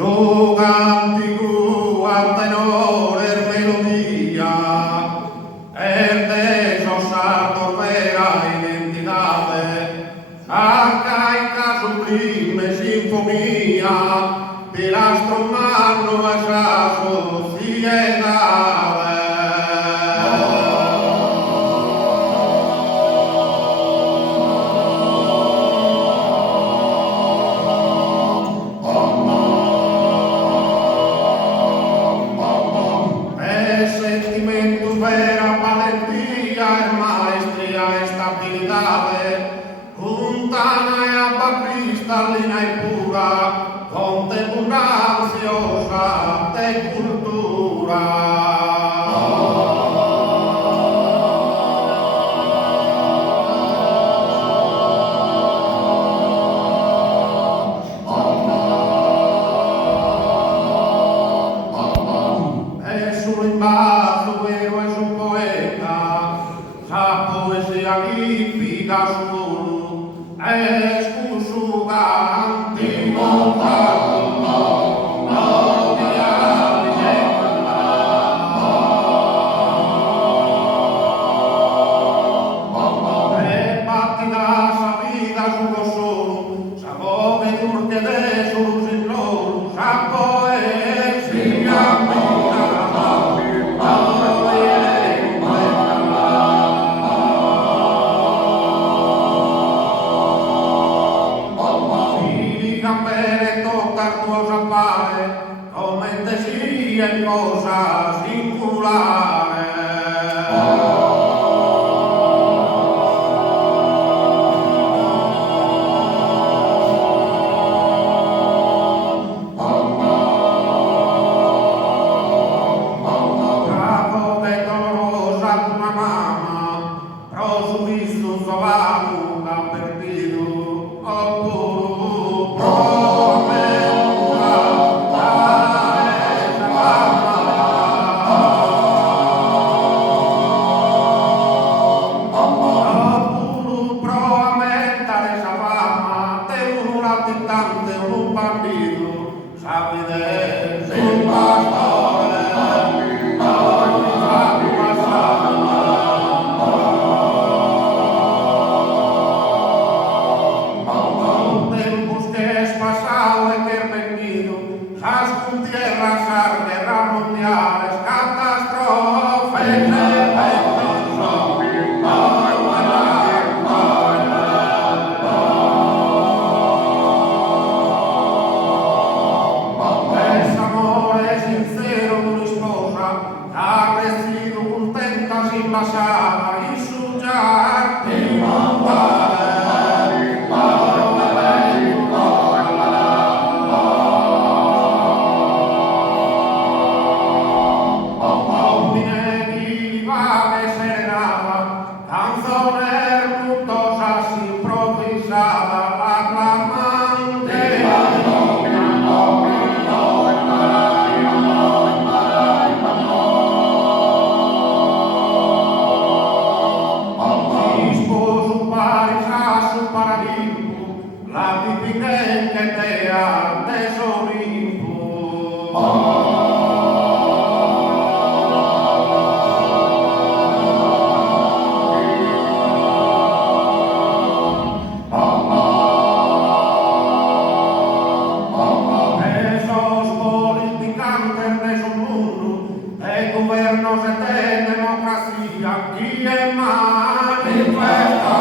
Su cántico al tenor en melodía, el de esos sardos vera identidades, arcaica sublime sinfonía, pilastro humano esa sociedad. Vera valentía, maestría, estabilidad, juntana y agua cristalina y pura, contemporánea de cultura. Magnifica su escusuga antimortal. En cosas singulares. Capo de dolorosa una mamá, pro su visto sovato ha perdido, oppure pro me. Un partito, sapete, sul pastore, tempos que es pasado y que he venido, las tierras guerras mundiales, catástrofes, invasada y suya canzones gustosas improvisadas, aclamante. La tipica que te ha tesorimpo. Esos politicantes de su mundo, de gobiernos de democracia, ¿quién manifiesta?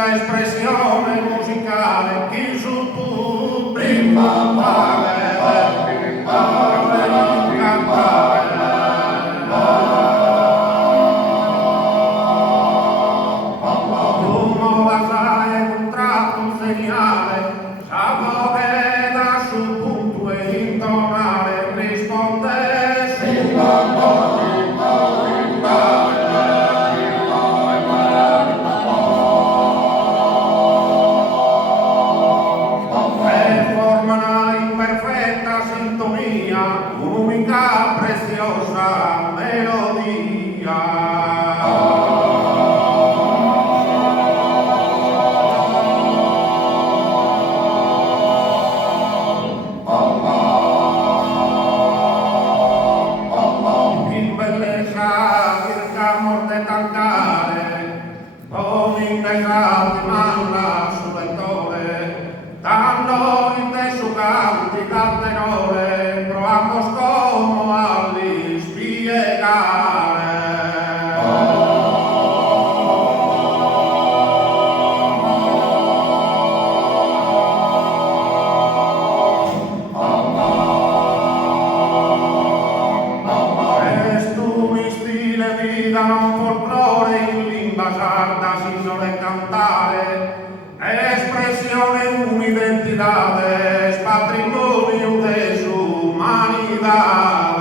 giusta espressione musicale, chi su pubblico vale, tu non la sai un tratto segnale, sapo che da sul punto e intonare rispondesse sintonia, un'unica preziosa melodia. In bellezza cercamos de cantare, con integrati manda sul lettore, dando in te su canti da tenore, provamos como a spiegare. Un folklore in lingua sarda si suole cantare, espressione un'identità, es patrimonio de su humanidad.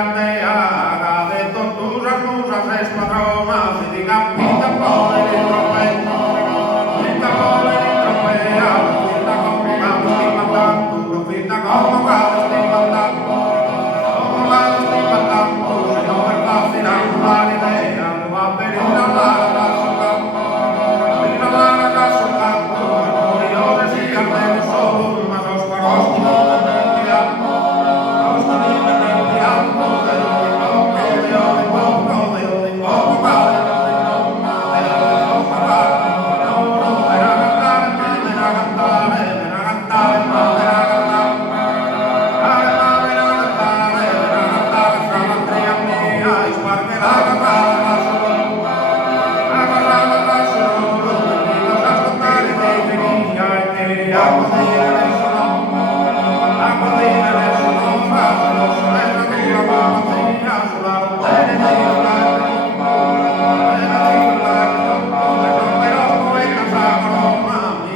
Te haga de torturas musas escuadronas y diga pinta pobre y trompeta, pinta pobre y trompea, pinta como gatos y matando, pinta como gatos y matando, como gatos y matando, si no es fácil angular idea, no va a venir a la socampo, venir a la socampo, y yo decía que no somos más los cuaros que no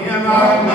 Mia